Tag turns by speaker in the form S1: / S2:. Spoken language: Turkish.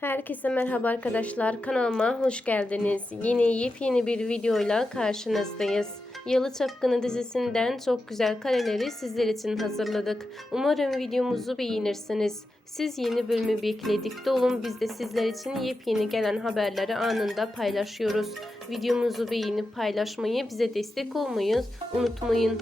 S1: Herkese merhaba arkadaşlar. Kanalıma hoş geldiniz. Yine yepyeni bir videoyla karşınızdayız. Yalı Çapkını dizisinden çok güzel kareleri sizler için hazırladık. Umarım videomuzu beğenirsiniz. Siz yeni bölümü bekledikte olun. Biz de sizler için yepyeni gelen haberleri anında paylaşıyoruz. Videomuzu beğenip paylaşmayı, bize destek olmayı unutmayın.